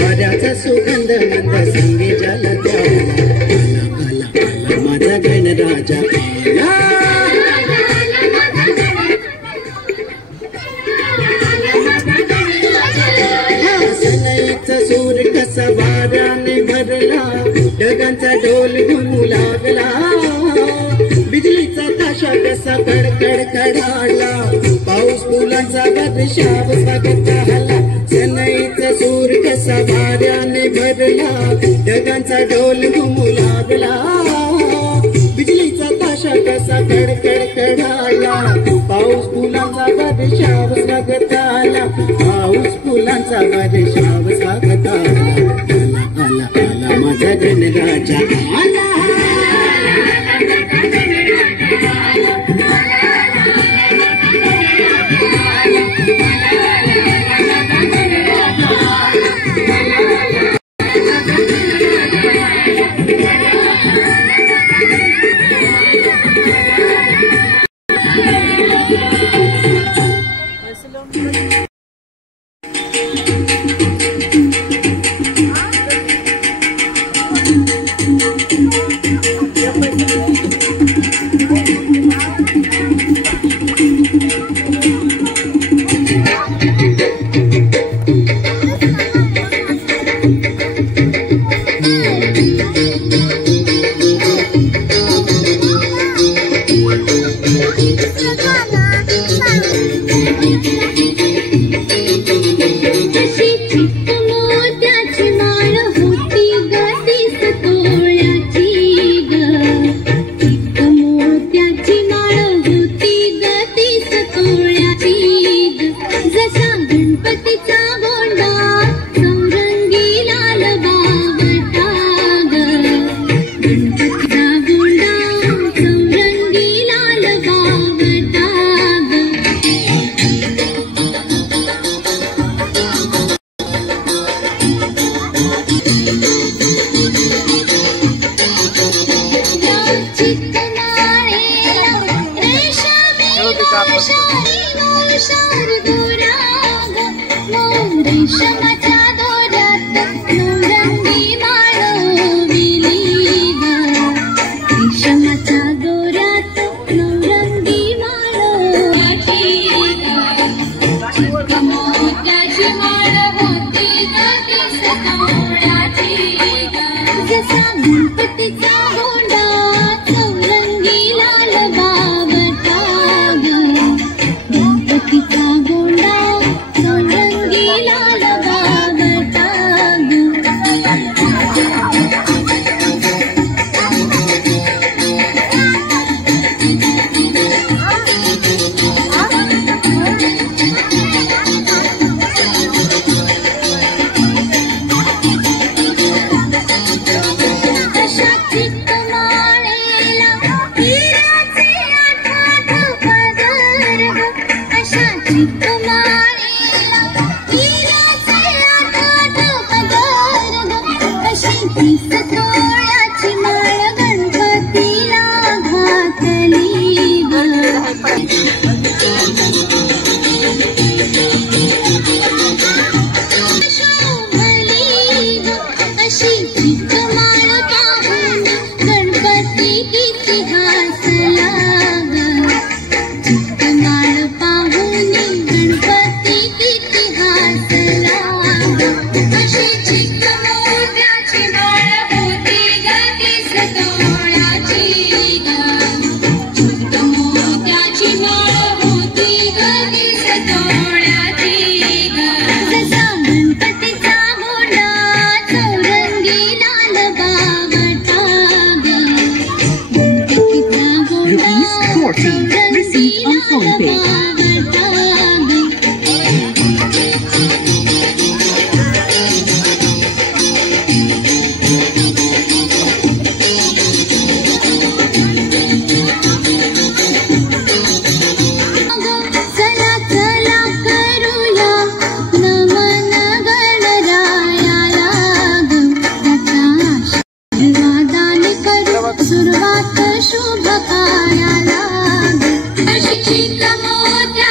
माझ्याचा सुगंध मंद संगे झाला आला आला आला माझा गणराजा सनईचा सूर कसा वाऱ्याने भरला ढगांचा ढोल घुमू लागला बिजलीचा ताशा कसा कडकड कडाला पाऊस फुलांचा वर्षाव स्वागत झाला सनईचा सूर कसा वाऱ्याने भरला ढगांचा ढोल घुमू लागला बिजलीचा ताशा कसा कडकड कडाला पाऊस फुलांचा वर्षाव स्वागत झाला पाऊस फुलांचा वर्षाव स्वागत आला आला आला माझा गणराजा आला Receipt on PhonePe. अधिक मोठा